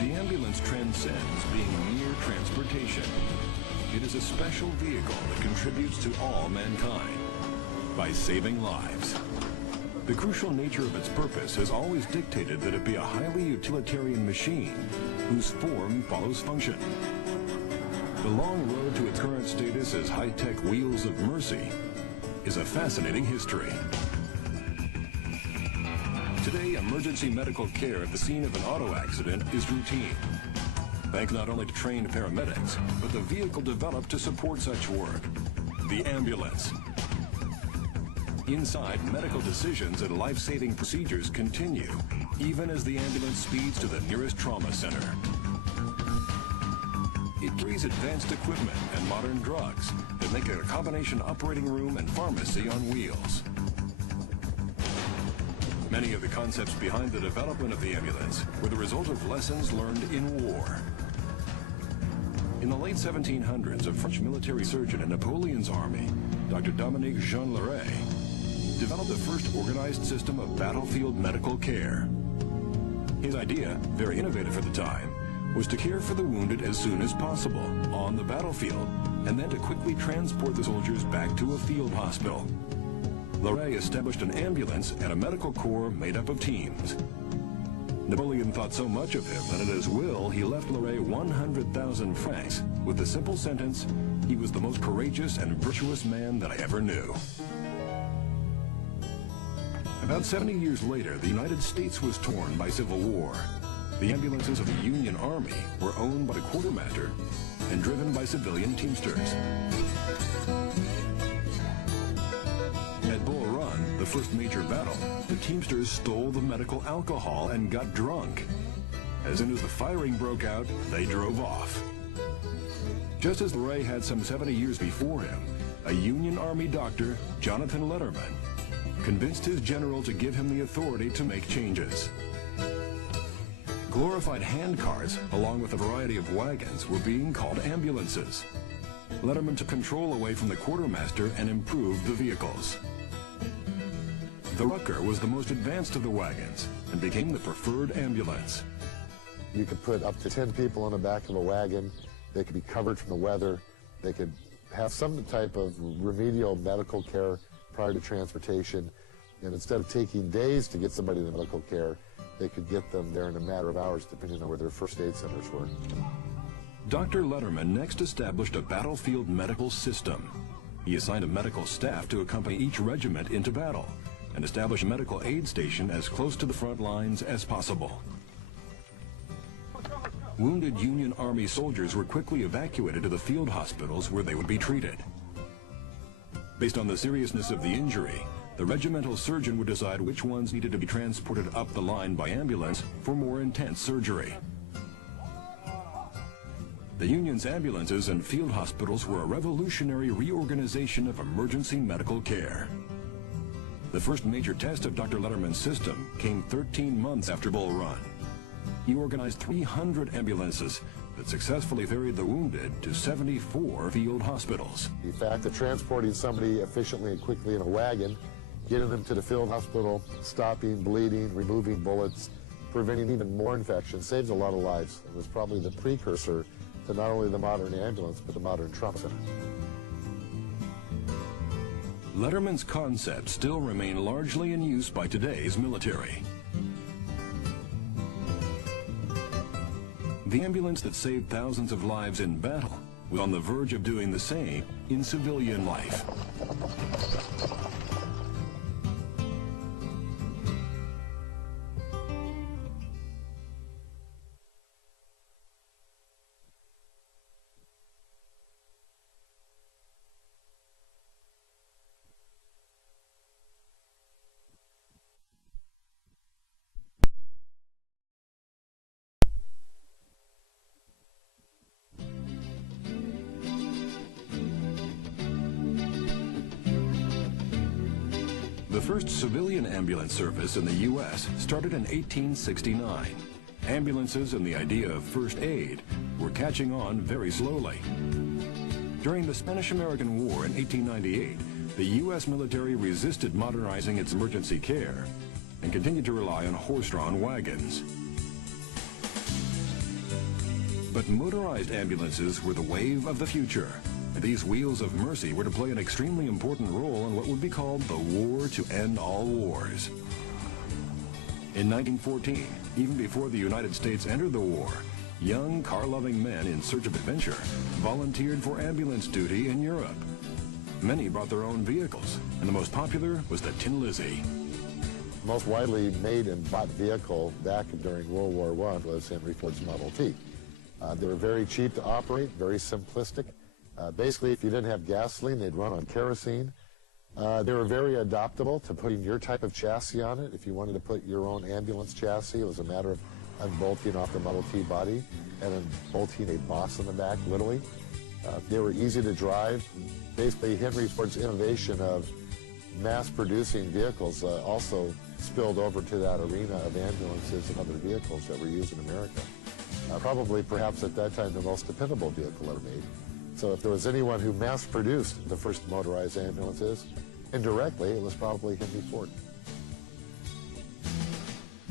The ambulance transcends being mere transportation. It is a special vehicle that contributes to all mankind by saving lives. The crucial nature of its purpose has always dictated that it be a highly utilitarian machine whose form follows function. The long road to its current status as high-tech wheels of mercy is a fascinating history. Today, emergency medical care at the scene of an auto accident is routine, thanks not only to trained paramedics, but the vehicle developed to support such work, the ambulance. Inside, medical decisions and life-saving procedures continue, even as the ambulance speeds to the nearest trauma center. It carries advanced equipment and modern drugs that make it a combination operating room and pharmacy on wheels. Many of the concepts behind the development of the ambulance were the result of lessons learned in war. In the late 1700s, a French military surgeon in Napoleon's army, Dr. Dominique Jean Leray, developed the first organized system of battlefield medical care. His idea, very innovative at the time, was to care for the wounded as soon as possible on the battlefield, and then to quickly transport the soldiers back to a field hospital. Leray established an ambulance and a medical corps made up of teams. Napoleon thought so much of him that at his will he left Leray 100,000 francs with the simple sentence, "He was the most courageous and virtuous man that I ever knew." About 70 years later, the United States was torn by civil war. The ambulances of the Union Army were owned by the quartermaster and driven by civilian teamsters. At Bull Run, the first major battle, the teamsters stole the medical alcohol and got drunk. As soon as the firing broke out, they drove off. Just as Leray had some 70 years before him, a Union Army doctor, Jonathan Letterman, convinced his general to give him the authority to make changes. Glorified handcarts, along with a variety of wagons, were being called ambulances. Letterman took control away from the quartermaster and improved the vehicles. The Rucker was the most advanced of the wagons and became the preferred ambulance. You could put up to 10 people on the back of a wagon. They could be covered from the weather. They could have some type of remedial medical care prior to transportation. And instead of taking days to get somebody to medical care, they could get them there in a matter of hours, depending on where their first aid centers were. Dr. Letterman next established a battlefield medical system. He assigned a medical staff to accompany each regiment into battle and established a medical aid station as close to the front lines as possible. Wounded Union Army soldiers were quickly evacuated to the field hospitals where they would be treated. Based on the seriousness of the injury, the regimental surgeon would decide which ones needed to be transported up the line by ambulance for more intense surgery. The Union's ambulances and field hospitals were a revolutionary reorganization of emergency medical care. The first major test of Dr. Letterman's system came 13 months after Bull Run. He organized 300 ambulances that successfully ferried the wounded to 74 field hospitals. The fact that transporting somebody efficiently and quickly in a wagon, getting them to the field hospital, stopping bleeding, removing bullets, preventing even more infection, saves a lot of lives. It was probably the precursor to not only the modern ambulance, but the modern trauma center. Letterman's concepts still remain largely in use by today's military. The ambulance that saved thousands of lives in battle was on the verge of doing the same in civilian life. The first civilian ambulance service in the U.S. started in 1869. Ambulances and the idea of first aid were catching on very slowly. During the Spanish-American War in 1898, the U.S. military resisted modernizing its emergency care and continued to rely on horse-drawn wagons. But motorized ambulances were the wave of the future. And these wheels of mercy were to play an extremely important role in what would be called the war to end all wars. In 1914, even before the United States entered the war, young car-loving men in search of adventure volunteered for ambulance duty in Europe. Many brought their own vehicles, and the most popular was the Tin Lizzie. The most widely made and bought vehicle back during World War I was Henry Ford's Model T. They were very cheap to operate, very simplistic. Basically, if you didn't have gasoline, they'd run on kerosene. They were very adaptable to putting your type of chassis on it. If you wanted to put your own ambulance chassis, it was a matter of unbolting off the Model T body and then bolting a box on the back, literally. They were easy to drive. Basically, Henry Ford's innovation of mass-producing vehicles also spilled over to that arena of ambulances and other vehicles that were used in America. Probably, perhaps at that time, the most dependable vehicle ever made. So if there was anyone who mass-produced the first motorized ambulances, indirectly, it was probably Henry Ford.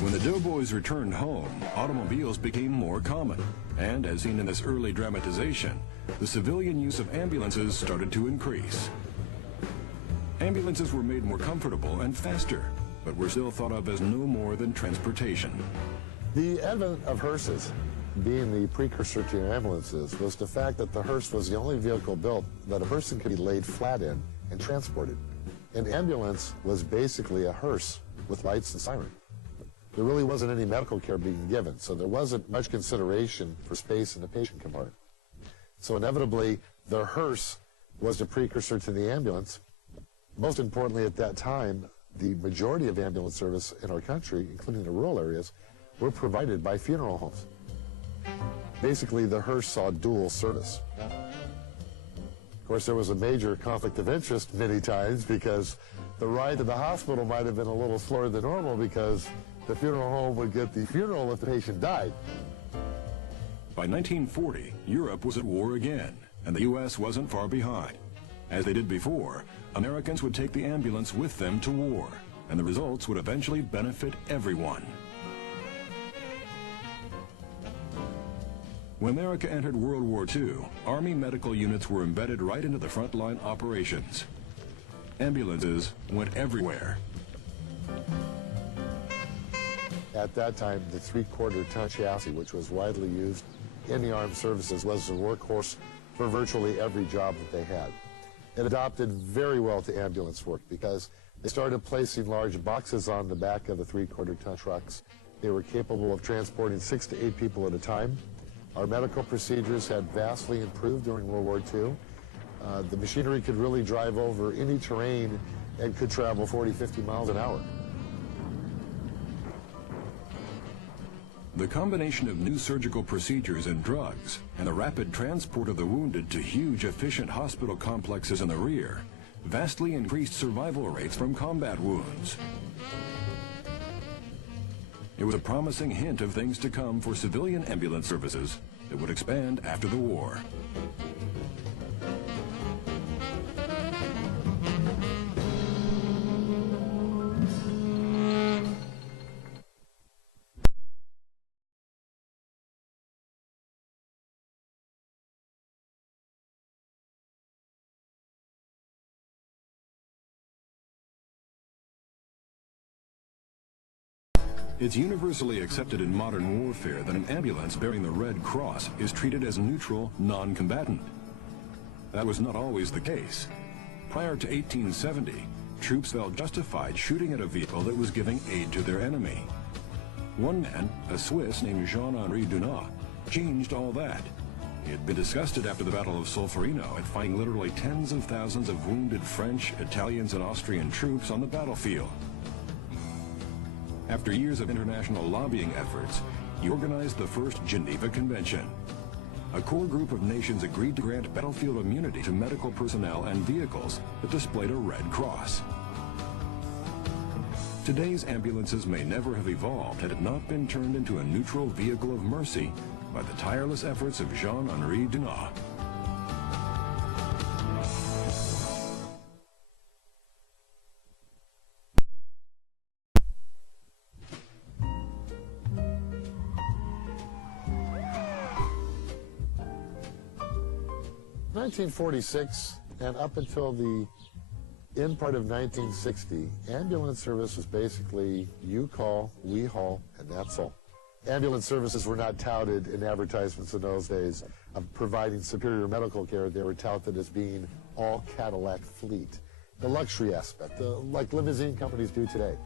When the Doughboys returned home, automobiles became more common. And as seen in this early dramatization, the civilian use of ambulances started to increase. Ambulances were made more comfortable and faster, but were still thought of as no more than transportation. The advent of hearses, being the precursor to ambulances, was the fact that the hearse was the only vehicle built that a person could be laid flat in and transported. An ambulance was basically a hearse with lights and siren. There really wasn't any medical care being given, so there wasn't much consideration for space in the patient compartment. So inevitably, the hearse was the precursor to the ambulance. Most importantly at that time, the majority of ambulance service in our country, including the rural areas, were provided by funeral homes. Basically, the hearse saw dual service. Of course, there was a major conflict of interest many times because the ride to the hospital might have been a little slower than normal because the funeral home would get the funeral if the patient died. By 1940, Europe was at war again, and the U.S. wasn't far behind. As they did before, Americans would take the ambulance with them to war, and the results would eventually benefit everyone. When America entered World War II, Army medical units were embedded right into the frontline operations. Ambulances went everywhere. At that time, the 3/4 ton chassis, which was widely used in the armed services, was the workhorse for virtually every job that they had. It adapted very well to ambulance work because they started placing large boxes on the back of the 3/4 ton trucks. They were capable of transporting 6 to 8 people at a time. Our medical procedures had vastly improved during World War II. The machinery could really drive over any terrain and could travel 40, 50 miles an hour. The combination of new surgical procedures and drugs and the rapid transport of the wounded to huge efficient hospital complexes in the rear vastly increased survival rates from combat wounds. It was a promising hint of things to come for civilian ambulance services that would expand after the war. It's universally accepted in modern warfare that an ambulance bearing the Red Cross is treated as neutral, non-combatant. That was not always the case. Prior to 1870, troops felt justified shooting at a vehicle that was giving aid to their enemy. One man, a Swiss named Jean-Henri Dunant, changed all that. He had been disgusted after the Battle of Solferino at finding literally tens of thousands of wounded French, Italians, and Austrian troops on the battlefield. After years of international lobbying efforts, he organized the first Geneva Convention. A core group of nations agreed to grant battlefield immunity to medical personnel and vehicles that displayed a red cross. Today's ambulances may never have evolved had it not been turned into a neutral vehicle of mercy by the tireless efforts of Jean-Henri Dunant. 1946 and up until the end part of 1960, ambulance service was basically you call, we haul, and that's all. Ambulance services were not touted in advertisements in those days of providing superior medical care. They were touted as being all Cadillac fleet. The luxury aspect, like limousine companies do today.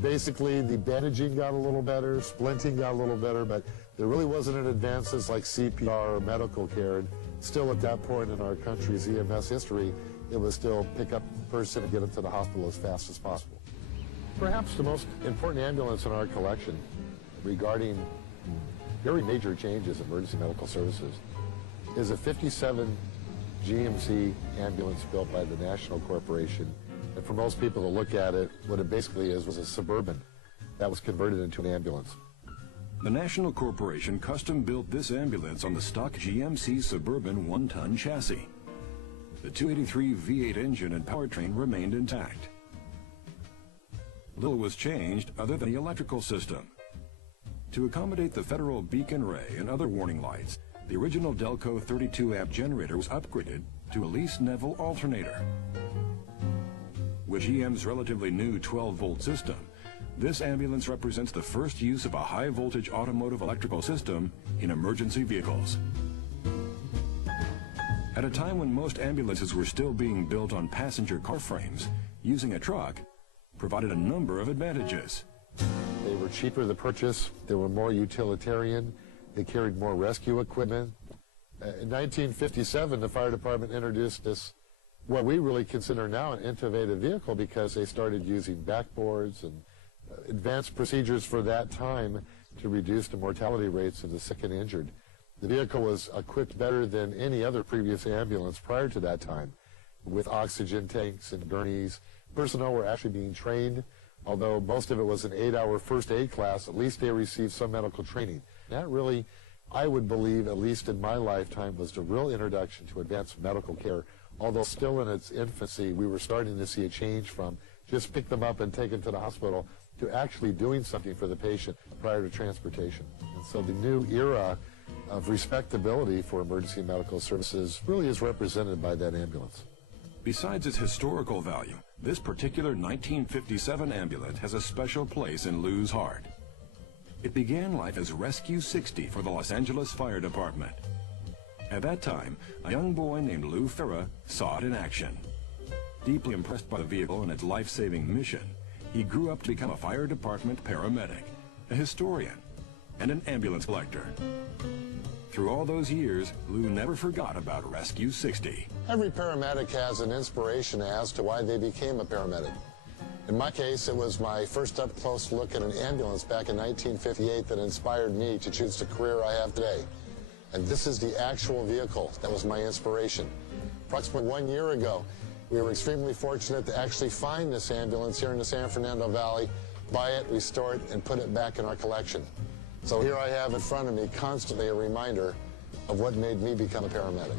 Basically, the bandaging got a little better, splinting got a little better, but there really wasn't an advances like CPR or medical care. And still at that point in our country's EMS history, it was still pick up the person and get them to the hospital as fast as possible. Perhaps the most important ambulance in our collection regarding very major changes in emergency medical services is a 57 GMC ambulance built by the National Corporation. And for most people to look at it, what it basically is was a Suburban that was converted into an ambulance. The National Corporation custom-built this ambulance on the stock GMC Suburban 1-ton chassis. The 283 V8 engine and powertrain remained intact. Little was changed other than the electrical system. To accommodate the Federal beacon ray and other warning lights, the original Delco 32-amp generator was upgraded to a Lease Neville alternator. With GM's relatively new 12-volt system, this ambulance represents the first use of a high-voltage automotive electrical system in emergency vehicles. At a time when most ambulances were still being built on passenger car frames, using a truck provided a number of advantages. They were cheaper to purchase, they were more utilitarian, they carried more rescue equipment. In 1957, the fire department introduced this, what we really consider now an innovative vehicle, because they started using backboards and advanced procedures for that time to reduce the mortality rates of the sick and injured. The vehicle was equipped better than any other previous ambulance prior to that time, with oxygen tanks and gurneys. Personnel were actually being trained. Although most of it was an 8-hour first aid class, at least they received some medical training. That really, I would believe, at least in my lifetime, was the real introduction to advanced medical care. Although still in its infancy, we were starting to see a change from just pick them up and take them to the hospital to actually doing something for the patient prior to transportation. And so the new era of respectability for emergency medical services really is represented by that ambulance. Besides its historical value, this particular 1957 ambulance has a special place in Lou's heart. It began life as Rescue 60 for the Los Angeles Fire Department. At that time, a young boy named Lou Farah saw it in action. Deeply impressed by the vehicle and its life-saving mission, he grew up to become a fire department paramedic, a historian, and an ambulance collector. Through all those years, Lou never forgot about Rescue 60. Every paramedic has an inspiration as to why they became a paramedic. In my case, it was my first up-close look at an ambulance back in 1958 that inspired me to choose the career I have today. And this is the actual vehicle that was my inspiration. Approximately 1 year ago, we were extremely fortunate to actually find this ambulance here in the San Fernando Valley, buy it, restore it, and put it back in our collection. So here I have in front of me constantly a reminder of what made me become a paramedic.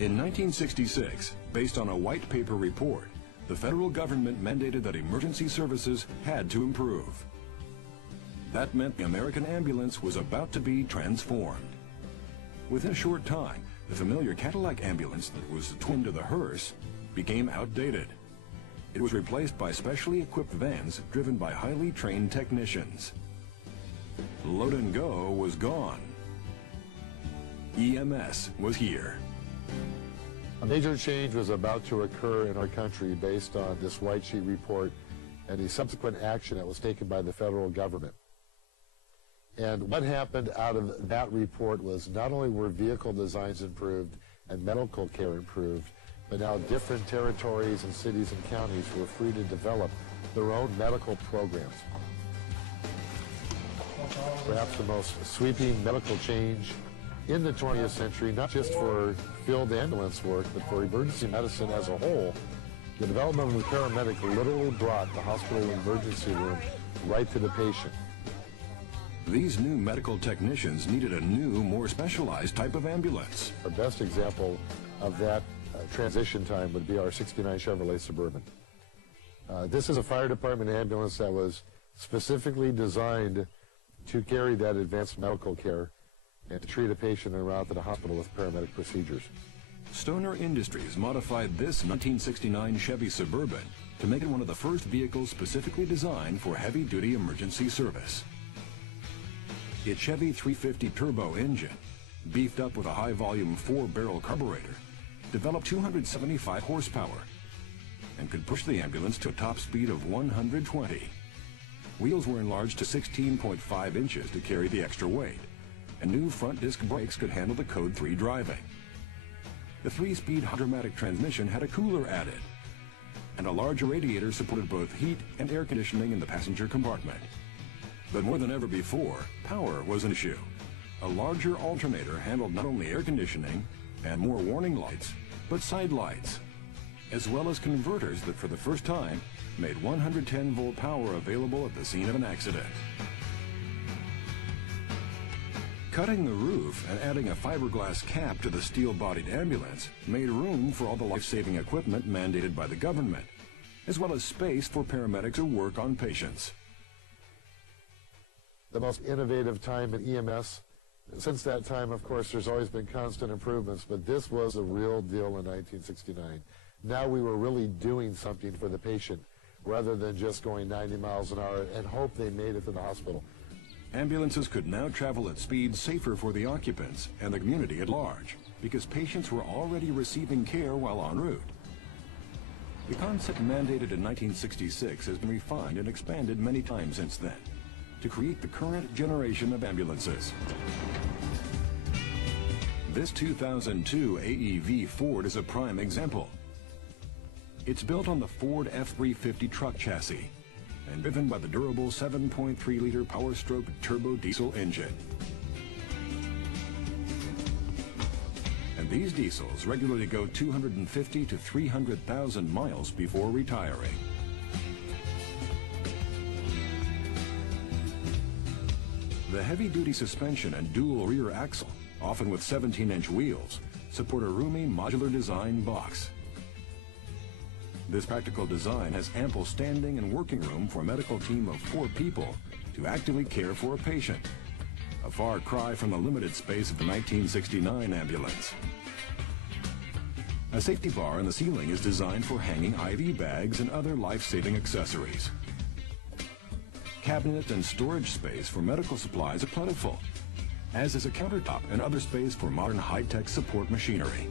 In 1966, based on a white paper report, the federal government mandated that emergency services had to improve. That meant the American ambulance was about to be transformed. Within a short time, the familiar Cadillac ambulance that was the twin to the hearse became outdated. It was replaced by specially equipped vans driven by highly trained technicians. Load and go was gone. EMS was here. A major change was about to occur in our country based on this white sheet report and the subsequent action that was taken by the federal government. And what happened out of that report was not only were vehicle designs improved and medical care improved, but now different territories and cities and counties were free to develop their own medical programs. Perhaps the most sweeping medical change in the 20th century, not just for field ambulance work, but for emergency medicine as a whole, The development of the paramedic literally brought the hospital emergency room right to the patient. These new medical technicians needed a new, more specialized type of ambulance. Our best example of that transition time would be our 69 Chevrolet Suburban. This is a fire department ambulance that was specifically designed to carry that advanced medical care and to treat a patient en route to the hospital with paramedic procedures. Stoner Industries modified this 1969 Chevy Suburban to make it one of the first vehicles specifically designed for heavy-duty emergency service. Its Chevy 350 turbo engine, beefed up with a high-volume 4-barrel carburetor, developed 275 horsepower and could push the ambulance to a top speed of 120. Wheels were enlarged to 16.5 inches to carry the extra weight, and new front disc brakes could handle the Code 3 driving. The 3-speed automatic transmission had a cooler added, and a larger radiator supported both heat and air conditioning in the passenger compartment. But more than ever before, power was an issue. A larger alternator handled not only air conditioning and more warning lights, but side lights, as well as converters that for the first time made 110-volt power available at the scene of an accident. Cutting the roof and adding a fiberglass cap to the steel-bodied ambulance made room for all the life-saving equipment mandated by the government, as well as space for paramedics to work on patients. The most innovative time in EMS. Since that time, of course, there's always been constant improvements, but this was a real deal in 1969. Now we were really doing something for the patient rather than just going 90 miles an hour and hope they made it to the hospital. Ambulances could now travel at speeds safer for the occupants and the community at large because patients were already receiving care while en route. The concept mandated in 1966 has been refined and expanded many times since then to create the current generation of ambulances. This 2002 AEV Ford is a prime example. It's built on the Ford F-350 truck chassis and driven by the durable 7.3-liter Power-Stroke turbo diesel engine. And these diesels regularly go 250 to 300,000 miles before retiring. The heavy-duty suspension and dual rear axle, often with 17-inch wheels, support a roomy modular design box. This practical design has ample standing and working room for a medical team of 4 people to actively care for a patient, a far cry from the limited space of the 1969 ambulance. A safety bar in the ceiling is designed for hanging IV bags and other life-saving accessories. Cabinet and storage space for medical supplies are plentiful, as is a countertop and other space for modern high-tech support machinery.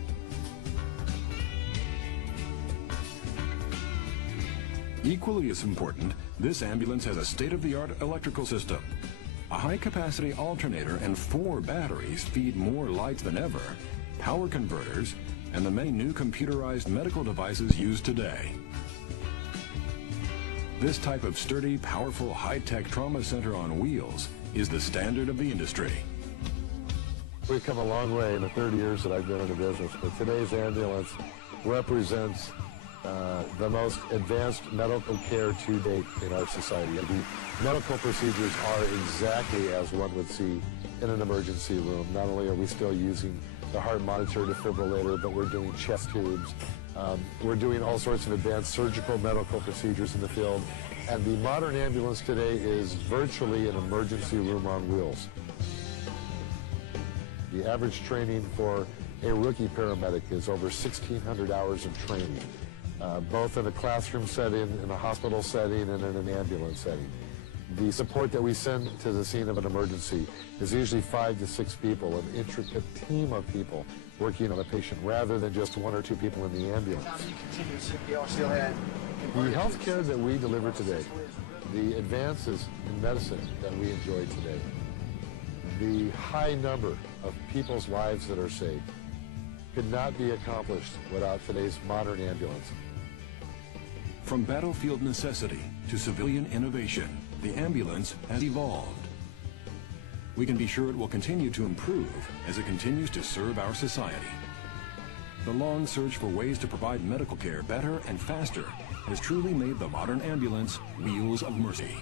Equally as important, this ambulance has a state-of-the-art electrical system. A high-capacity alternator and 4 batteries feed more lights than ever, power converters, and the many new computerized medical devices used today. This type of sturdy, powerful, high-tech trauma center on wheels is the standard of the industry. We've come a long way in the 30 years that I've been in the business, but today's ambulance represents the most advanced medical care to date in our society. The medical procedures are exactly as one would see in an emergency room. Not only are we still using the heart monitor defibrillator, but we're doing chest tubes. We're doing all sorts of advanced surgical medical procedures in the field. And the modern ambulance today is virtually an emergency room on wheels. The average training for a rookie paramedic is over 1,600 hours of training, both in a classroom setting, in a hospital setting, and in an ambulance setting. The support that we send to the scene of an emergency is usually 5 to 6 people, an intricate team of people working on a patient rather than just 1 or 2 people in the ambulance. The health care that we deliver today, the advances in medicine that we enjoy today, the high number of people's lives that are saved could not be accomplished without today's modern ambulance. From battlefield necessity to civilian innovation, the ambulance has evolved. We can be sure it will continue to improve as it continues to serve our society. The long search for ways to provide medical care better and faster has truly made the modern ambulance wheels of mercy.